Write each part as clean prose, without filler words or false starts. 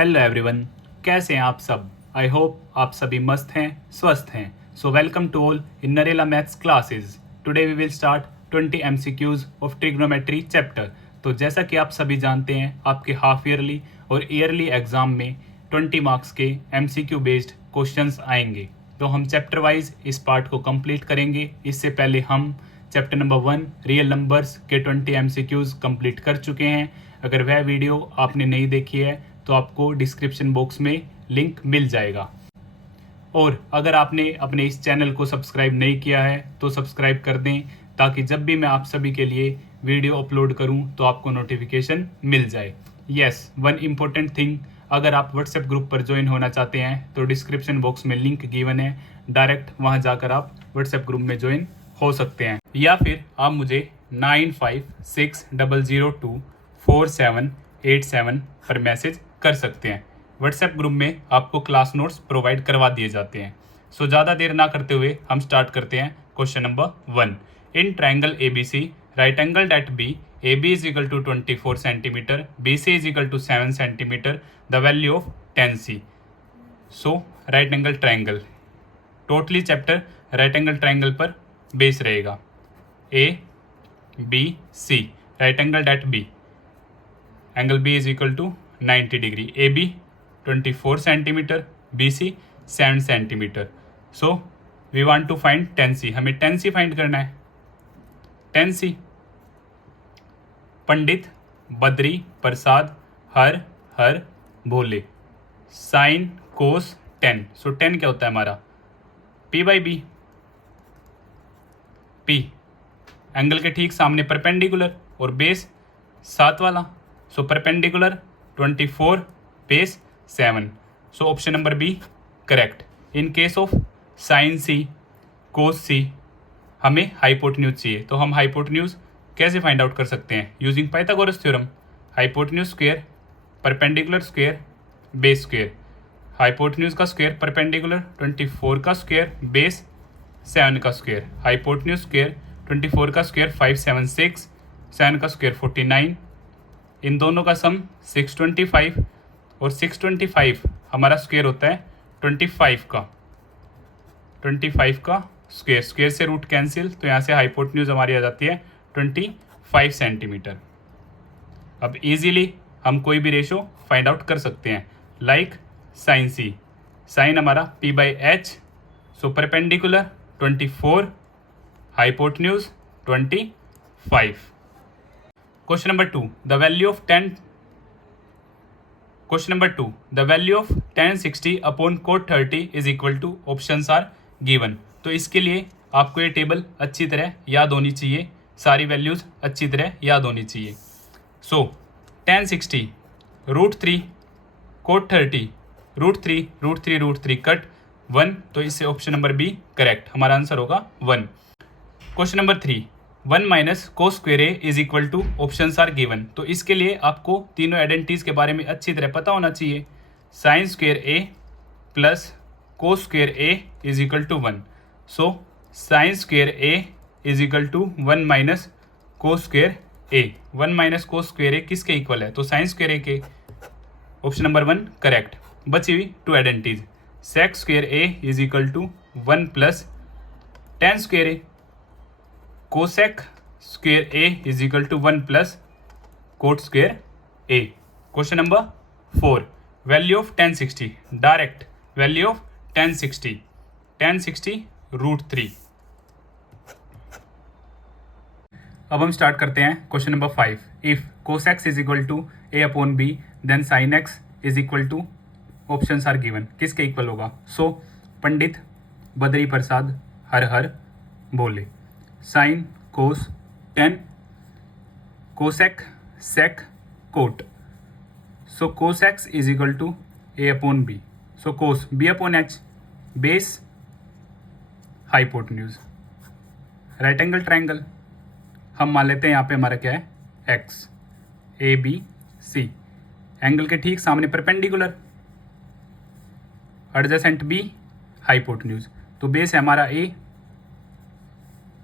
Hello everyone, कैसे हैं आप सब। आई होप आप सभी मस्त हैं, स्वस्थ हैं। So welcome to all in Narela maths classes. Today we will start 20 MCQs of trigonometry chapter. तो जैसा कि आप सभी जानते हैं, आपके हाफ ईयरली और ईयरली एग्जाम में 20 मार्क्स के एमसीक्यू बेस्ड क्वेश्चंस आएंगे। तो हम चैप्टर वाइज इस पार्ट को कंप्लीट करेंगे। इससे पहले हम चैप्टर नंबर 1 रियल नंबर्स के 20 एमसीक्यूज कंप्लीट कर चुके हैं। अगर वह वीडियो आपने नहीं देखी है तो आपको डिस्क्रिप्शन बॉक्स में लिंक मिल जाएगा। और अगर आपने अपने इस चैनल को सब्सक्राइब नहीं किया है तो सब्सक्राइब कर दें, ताकि जब भी मैं आप सभी के लिए वीडियो अपलोड करूं तो आपको नोटिफिकेशन मिल जाए। यस, वन इम्पोर्टेंट थिंग, अगर आप व्हाट्सएप ग्रुप पर ज्वाइन होना चाहते हैं तो डिस्क्रिप्शन बॉक्स में लिंक गिवन है, डायरेक्ट वहां जाकर आप व्हाट्सएप ग्रुप में ज्वाइन हो सकते हैं। या फिर आप मुझे 9560024787 पर मैसेज कर सकते हैं। व्हाट्सएप ग्रुप में आपको क्लास नोट्स प्रोवाइड करवा दिए जाते हैं। सो ज़्यादा देर ना करते हुए हम स्टार्ट करते हैं question number 1। In triangle ABC right angle at B AB is equal to 24 centimetre, BC is equal to 7 centimetre, the value of tan C। So right angle triangle, totally chapter right angle triangle पर base रहेगा। ABC right angle at B, angle B is equal to 90 degree, AB 24 centimetre, BC 7 centimetre. So we want to find tan C, हमें tan C find करना है। tan C, पंडित बद्री प्रसाद हर Har Bhole, sine cos tan। सो tan क्या होता है हमारा P/B। P angle के ठीक सामने परपेंडिकुलर और बेस 7 वाला, so perpendicular 24 base 7। So option number B correct. In case of sine C cos C हमें हाइपोटेन्यूज चाहिए, तो हम हाइपोटेन्यूज कैसे फाइंड आउट कर सकते हैं? Using Pythagoras theorem. Hypotenuse square perpendicular square base square, hypotenuse का स्क्वायर परपेंडिकुलर 24 का स्क्वायर बेस 7 का स्क्वायर, हाइपोटेन्यूज स्क्वायर 24 का स्क्वायर 576, 7 का स्क्वायर 49, इन दोनों का सम 625 और 625 हमारा स्क्वायर होता है 25 का स्क्वायर, स्क्वायर से रूट कैंसिल, तो यहाँ से हाइपोटेन्यूज हमारी आ जाती है 25 सेंटीमीटर। अब इजीली हम कोई भी रेशो फाइंड आउट कर सकते हैं, लाइक साइन C, साइन हमारा P/H, so perpendicular 24, hypotenuse 25। Question number 2, the value of tan 60 upon cot 30 is equal to, options are given. तो इसके लिए आपको ये टेबल अच्छी तरह याद होनी चाहिए, सारी वैल्यूज अच्छी तरह याद होनी चाहिए। सो tan 60 √3 cot 30 √3 कट 1, तो इससे ऑप्शन नंबर बी करेक्ट, हमारा आंसर होगा 1। Question number 3, 1 minus cos square A is equal to, options are given. तो इसके लिए आपको तीनों आइडेंटिटीज के बारे में अच्छी तरह पता होना चाहिए। Sine square A plus cos square A is equal to 1, so sine square A is equal to 1 minus cos square A. 1 minus cos square A किसके इक्वल है? तो साइन स्क्वायर ए के, ऑप्शन नंबर 1 करेक्ट। बची हुई two identities, sec square A is equal to 1 plus tan square A, cosec square A is equal to 1 plus cot square A. Question number 4, value of tan 60, direct value of tan 60 √3। अब हम start करते हैं question number 5। If cos x is equal to a upon b then sin x is equal to, options are given, किसके इक्वल होगा? सो पंडित बद्री प्रसाद हर हर बोले, sine cos tan cosec sec cot, so cos x is equal to a upon b, so cos b upon h, base hypotenuse, right angle triangle, हम मान लेते हैं यहाँ पे हमारा क्या है x, ABC, एंगल के ठीक सामने परपेंडिकुलर, एडजेसेंट B, हाइपोटेन्यूज, तो बेस है हमारा A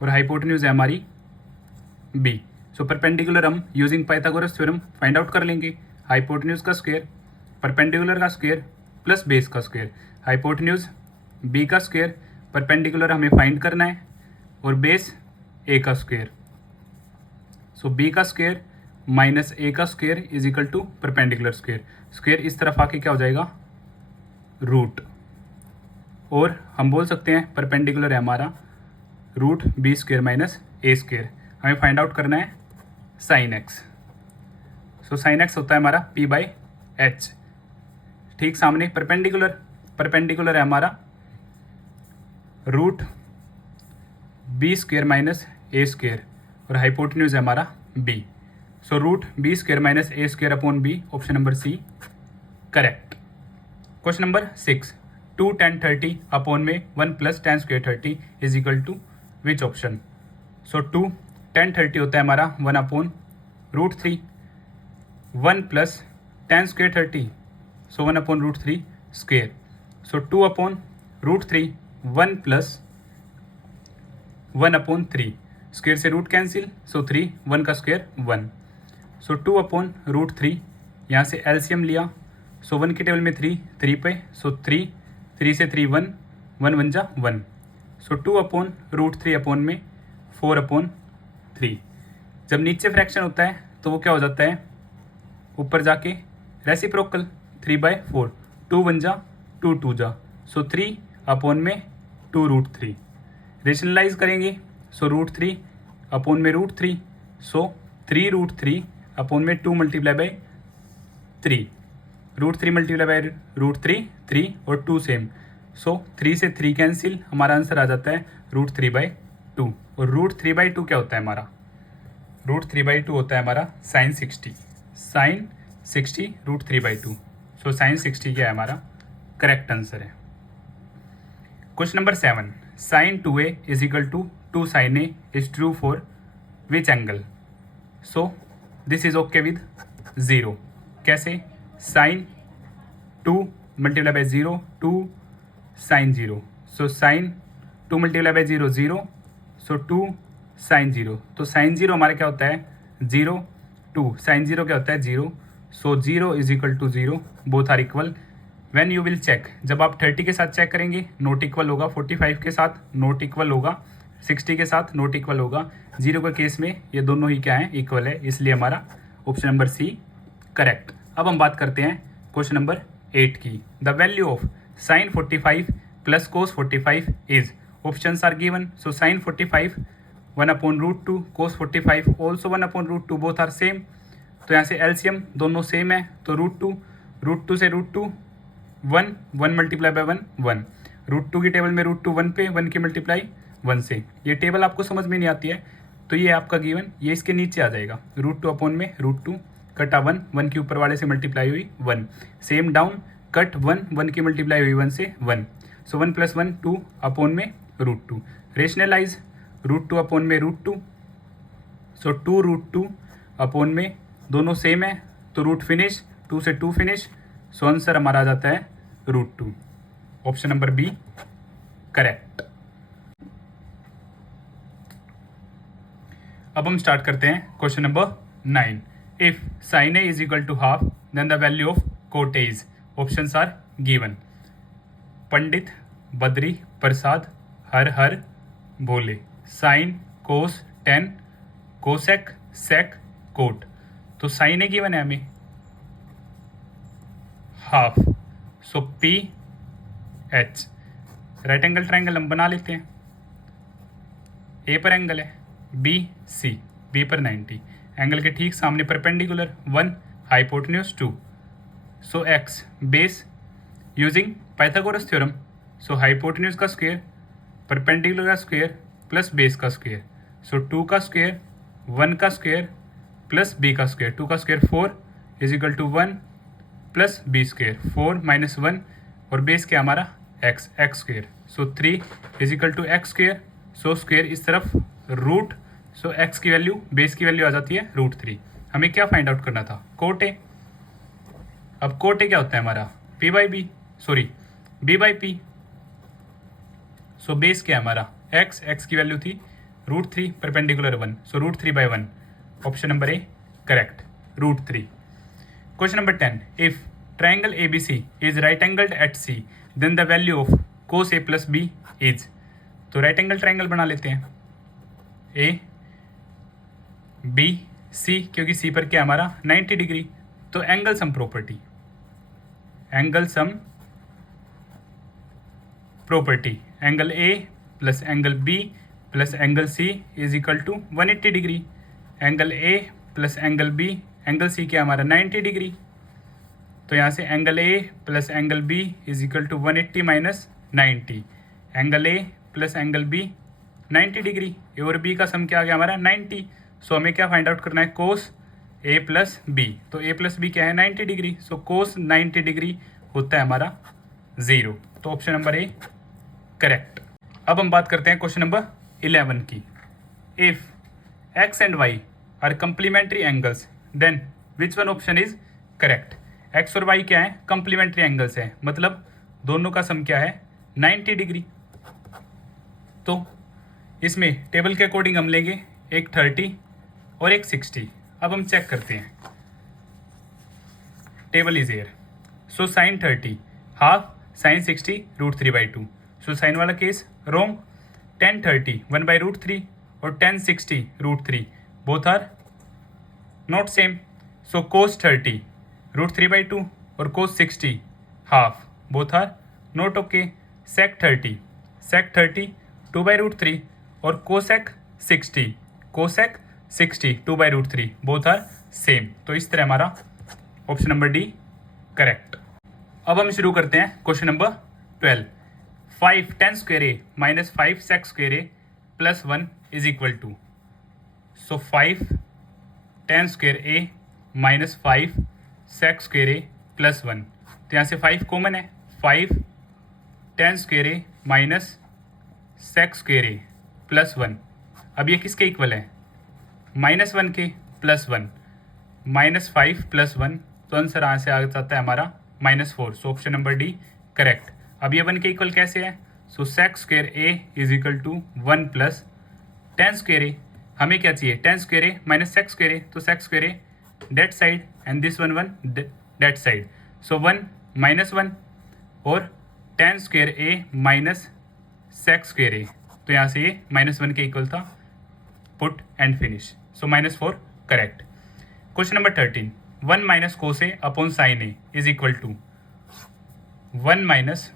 और हाइपोटेन्यूज है हमारी B। सो परपेंडिकुलर हम using Pythagoras theorem find out कर लेंगे। हाइपोटेन्यूज का स्क्वायर परपेंडिकुलर का स्क्वायर प्लस बेस का स्क्वायर, हाइपोटेन्यूज बी का स्क्वायर, परपेंडिकुलर हमें फाइंड करना है और बेस ए का स्क्वायर। सो बी का स्क्वायर माइनस ए का square is equal to perpendicular square. Square इस तरफ आके क्या हो जाएगा, रूट, और हम बोल सकते हैं परपेंडिकुलर है हमारा root B square minus A square. हमें फाइंड आउट करना है sine x. So sine x होता है हमारा पी बाई एच। ठीक सामने परपेंडिकुलर है हमारा root B square minus A square और हाइपोटेन्यूज है हमारा B. So root B square minus A square upon B, option number C correct. Question number 6, 2 tan 30 upon में 1 plus tan square 30 is equal to which option. So 2 tan 30 होता है हमारा 1 upon root 3, 1 plus tan square 30, so 1 upon root 3 square. So 2 upon root 3, 1 plus 1 upon 3, square से root cancel, so 3, 1 का square 1। सो 2 upon root 3, यहाँ से LCM लिया, सो 1 के table में 3, 3 पे, सो 3, 3 से 3 1, 1 1 जा 1। सो 2 अपॉन रूट 3 अपॉन में 4 अपॉन 3। जब नीचे फ्रैक्शन होता है तो वो क्या हो जाता है, ऊपर जाके रेसिप्रोकल 3/4, 2 1 जा 2 2 जा, सो 3 अपॉन में 2 रूट 3। रेशनलाइज करेंगे, सो रूट 3 अपॉन में रूट 3, सो 3 रूट 3 अपॉन में 2 multiply by 3, root 3 multiply by root 3, 3 और 2 सेम, सो 3 से 3 कैंसिल, हमारा आंसर आ जाता है रूट 3/2। और रूट 3/2 क्या होता है हमारा, रूट 3/2 होता है हमारा sine 60, sine 60 root 3/2। So sine 60 क्या है हमारा करेक्ट आंसर है। Question number 7, sine 2a is equal to 2 sine a is true for which angle. So this is okay with 0। कैसे, sine 2 multiply by 0, 2 sine 0, so sine 2 multiply by 0 0, so 2 sine 0। तो sign 0 हमारा क्या होता है 0, 2 sine 0 क्या होता है 0, so 0 is equal to 0, both are equal. When you will check, जब आप 30 के साथ चेक करेंगे नोट इक्वल होगा, 45 के साथ नोट इक्वल होगा, 60 के साथ नोट इक्वल होगा, 0 के केस में ये दोनों ही क्या है इक्वल है, इसलिए हमारा ऑप्शन नंबर सी करेक्ट। अब हम बात करते हैं क्वेश्चन नंबर 8 की। The value of sine 45 plus cos 45 is, options are given. So sine 45 1 upon root 2, cos 45 also 1 upon root 2, both are same. तो यहाँ से एलसीएम दोनों सेम है, तो रूट टू से रूट 2 1, 1 मल्टीप्लाई बाई 1 1, रूट 2 की table में रूट 2 1 पे, 1 की मल्टीप्लाई 1 से। ये टेबल आपको समझ में नहीं आती है तो ये आपका गिवन, ये इसके नीचे आ जाएगा, रूट 2 अपॉन में रूट 2 कटा 1, 1 के ऊपर वाले से मल्टीप्लाई हुई 1, सेम डाउन कट 1, 1 की मल्टीप्लाई हुई 1 से 1, सो 1 प्लस 1 2 अपॉन में रूट 2। रेशनलाइज, रूट 2 अपॉन में रूट 2, सो 2 रूट 2 अपॉन में दोनों सेम है, तो रूट फिनिश 2 से 2 फिनिश, सो आंसर हमारा आ जाता है root 2, option number B correct. अब हम स्टार्ट करते हैं question number 9। If sine A is equal to half then the value of cot A is, options are given. Pandit Badri Prasad हर हर बोले, sine cos tan cosec sec cot. तो sine A given है हमें half, so P H, right angle triangle हम बना लेते हैं। ए पर एंगल है बी सी, बी पर 90, एंगल के ठीक सामने perpendicular 1, hypotenuse 2, so X base using Pythagoras theorem, so hypotenuse का स्क्वायर परपेंडिकुलर का स्क्वायर प्लस बेस का स्क्वायर, सो 2 का स्क्वायर 1 का स्क्वायर प्लस बी का स्क्वायर, 2 का square 4 is equal to 1 plus B square, 4 minus 1 और बेस क्या हमारा x, X square, so 3 is equal to X square, so square इस तरफ रूट, सो एक्स की वैल्यू बेस की वैल्यू आ जाती है रूट 3। हमें क्या फाइंड आउट करना था कोट ए। अब कोट ए क्या होता है हमारा P by B, sorry B by P, so base क्या है हमारा एक्स, एक्स की वैल्यू थी root 3 perpendicular 1, so root 3/1, option number A correct root 3। Question number 10, if triangle ABC is right angled at C, then the value of cos A plus B is. तो right angle triangle बना लेते हैं, A B C, क्योंकि C पर क्या हमारा 90 degree. तो angle sum property, angle sum property, angle A plus angle B plus angle C is equal to 180 degree. Angle A plus angle B, angle C क्या हमारा 90 डिग्री। तो यहाँ से angle A plus angle B is equal to 180 minus 90। Angle A plus angle B 90 degree, A और B का सम क्या आ गया हमारा 90। सो हमें क्या फाइंड आउट करना है, कोस A प्लस B। तो A प्लस B क्या है 90 डिग्री, सो कोस 90 डिग्री होता है हमारा 0। तो ऑप्शन नंबर A करेक्ट। अब हम बात करते हैं क्वेश्चन नंबर 11 की। If x and y are complementary angles then which one option is correct. x और y क्या है, कंप्लीमेंट्री एंगल्स है, मतलब दोनों का सम क्या है 90 डिग्री। तो इसमें टेबल के अकॉर्डिंग हम लेंगे एक 30 और एक 60। अब हम चेक करते हैं, table is here. So sine 30 half sine 60 √3/2। So sine वाला केस रोंग। tan 30 1/√3 और tan 60 √3 both are not same. So cos 30 √3/2 और cos 60 half both are not okay. sec 30 2/√3 और cosec 60 2/√3 बोथ आर सेम। तो इस तरह हमारा ऑप्शन नंबर डी करेक्ट। अब हम शुरू करते हैं question number 12। 5 tan square A minus 5 sec square A plus 1 is equal to. So 5 tan square A minus 5 sec square A plus 1। तो यहाँ से 5 कॉमन है, 5 tan square A minus sec square A plus 1। अब ये किसके equal है, -1 के plus 1, -5 plus 1। तो आंसर यहाँ से आ जाता है हमारा -4। So option number D correct. अब ये 1 के इक्वल कैसे है, so sec square A is equal to 1 plus tan square A। हमें क्या चाहिए, tan square A minus sec square A। तो sec square A that side and this one that side. So 1 -1 और tan square A minus sec square A। तो यहाँ से ये -1 के इक्वल था, put and finish. So -4 correct. Question number 13। 1 minus cos A upon sine A is equal to 1 minus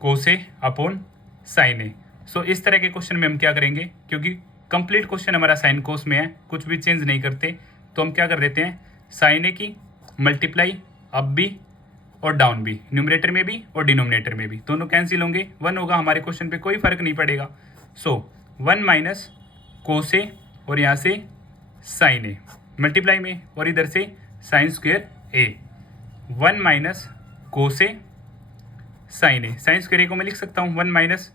cos A upon sine A। So इस तरह के क्वेश्चन में हम क्या करेंगे, क्योंकि कंप्लीट क्वेश्चन हमारा साइन कोस में है, कुछ भी चेंज नहीं करते, तो हम क्या कर देते हैं, साइन A की मल्टीप्लाई अप भी और डाउन भी, न्यूमरेटर में भी और डिनोमिनेटर में भी, दोनों कैंसिल होंगे, 1 होगा। हमारे क्वेश्चन पे कोई फर्क नहीं पड़ेगा। सो 1 माइनस कोस A और यहाँ से साइन A मल्टीप्लाई में, और इधर से sine square A। 1 minus cos A sine A, sine square A को मैं लिख सकता हूँ 1 माइनस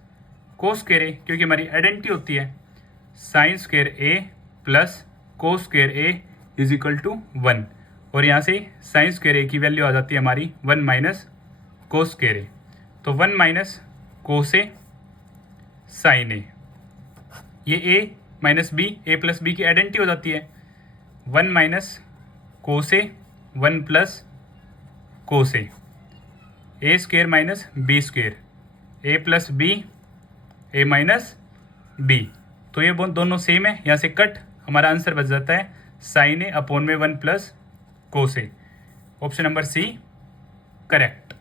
कोस स्क्वायर A, क्योंकि हमारी आइडेंटिटी होती है sine square A plus cos square A is equal to 1। और यहाँ से साइन स्क्वायर A की वैल्यू आ जाती है हमारी 1 माइनस कोस स्क्वायर A। तो 1 minus cos A sine A, ये A minus B, A plus B की आइडेंटिटी हो जाती है। 1 minus cos A 1 plus cos A square minus B square, A plus B A minus B। तो ये दोनों same है, यहाँ से कट, हमारा आंसर बच जाता है साइन A अपॉन में 1 plus cos A। Option number C correct.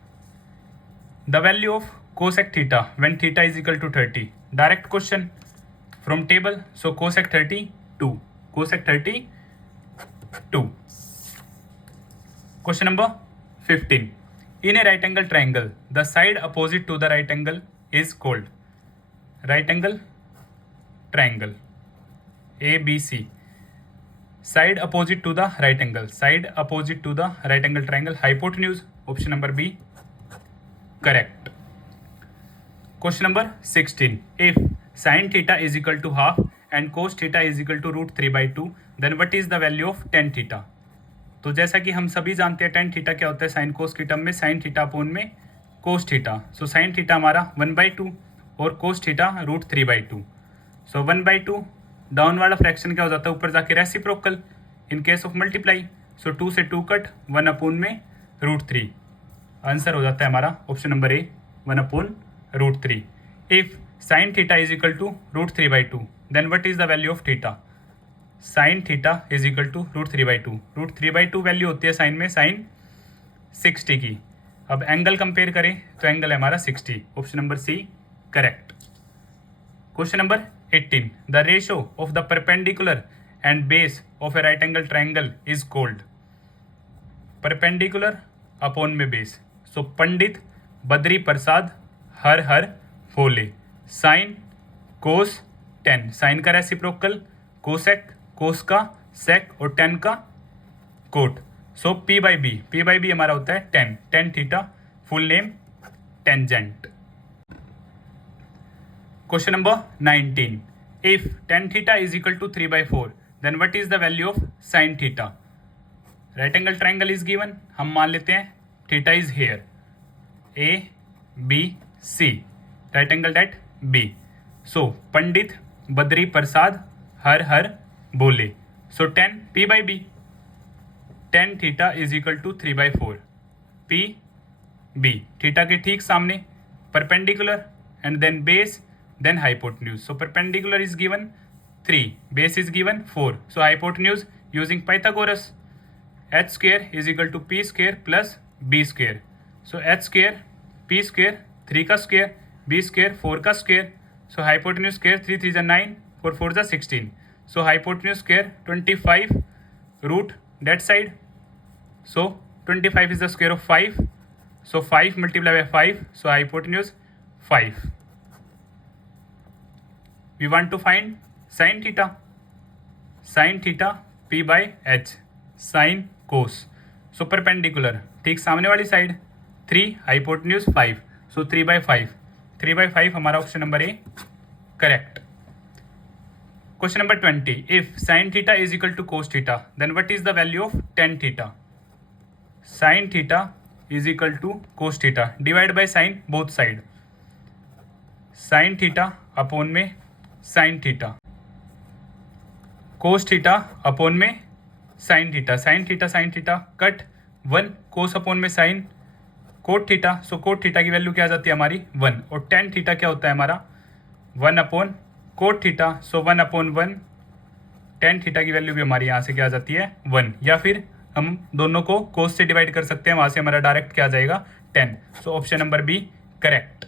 The value of cosec theta when theta is equal to 30। Direct question from table. So cosec 32, cosec 32। Question number 15। In a right angle triangle the side opposite to the right angle is called. Right angle triangle ABC, side opposite to the right angle, side opposite to the right angle triangle hypotenuse. Option number B correct. Question number 16। If sine theta is equal to half and cos theta is equal to √3/2 then what is the value of tan theta. तो जैसा कि हम सभी जानते हैं tan theta क्या होता है, साइन कोस की टर्म में साइन थीटा अपोन में cos theta. So sine theta हमारा 1/2 और कोस थीटा √3/2। सो 1/2 डाउन वाला फ्रैक्शन क्या हो जाता है, ऊपर जाके reciprocal in case of multiply. So 2 से 2 कट, 1 अपोन में √3 आंसर हो जाता है हमारा option number A 1/√3। If sine theta is equal to √3/2 then what is the value of theta? Sine theta is equal to √3/2। √3/2 value होती है sign में sign 60 की। अब एंगल कंपेयर करें तो एंगल है हमारा 60, option number C correct. Question number 18, the ratio of the perpendicular and base of a right angle triangle is called. Perpendicular upon में बेस, सो पंडित बद्री प्रसाद हर Har Bhole. Sine cos tan, sine का reciprocal, cosec cos का sec और tan का cot. So P by B हमारा होता है tan theta, full name tangent. Question number 19, if tan theta is equal to 3/4 then what is the value of sine theta? Right angle triangle is given, हम मान लेते हैं theta is here A B C, right angle at B. So Pandit Badri Prasad हर हर बोले, so 10 P by B, tan theta is equal to 3/4 P B, theta के ठीक सामने perpendicular and then base then hypotenuse. So perpendicular is given 3, base is given 4, so hypotenuse using Pythagoras, h square is equal to p square plus b square, so h square p square 3 का square, b square 4 का square, so hypotenuse square 3 3 is 9, 4 4 is 16, so hypotenuse square 25 root that side, so 25 is the square of 5, so 5 multiplied by 5, so hypotenuse 5. We want to find sin theta p by h, sin cos, so perpendicular ठीक सामने वाली side 3, hypotenuse 5, so 3/5 हमारा option number A correct. Question number 20, if sin theta is equal to cos theta then what is the value of tan theta? sin theta is equal to cos theta, divide by sine both side, sin theta upon में sin theta, cos theta upon में sine theta cut 1, cos upon में sine cot theta, so cot theta की value क्या आ जाती है हमारी 1, और टेन थीटा क्या होता है हमारा 1 अपॉन कोट थीटा, सो 1/1, टेन थीटा की वैल्यू भी हमारी यहाँ से क्या आ जाती है 1, या फिर हम दोनों को कोस से डिवाइड कर सकते हैं, वहाँ से हमारा डायरेक्ट क्या आ जाएगा 10, so option number B correct.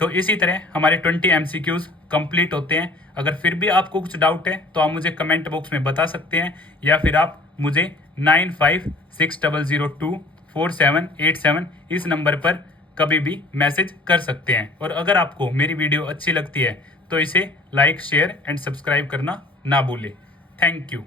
तो इसी तरह हमारे 20 MCQs कंप्लीट होते हैं। अगर फिर भी आपको कुछ डाउट है तो आप मुझे कमेंट बॉक्स में बता सकते हैं, या फिर आप मुझे 9560024787 इस नंबर पर कभी भी मैसेज कर सकते हैं। और अगर आपको मेरी वीडियो अच्छी लगती है तो इसे लाइक शेयर एंड सब्सक्राइब करना ना भूलें। Thank you.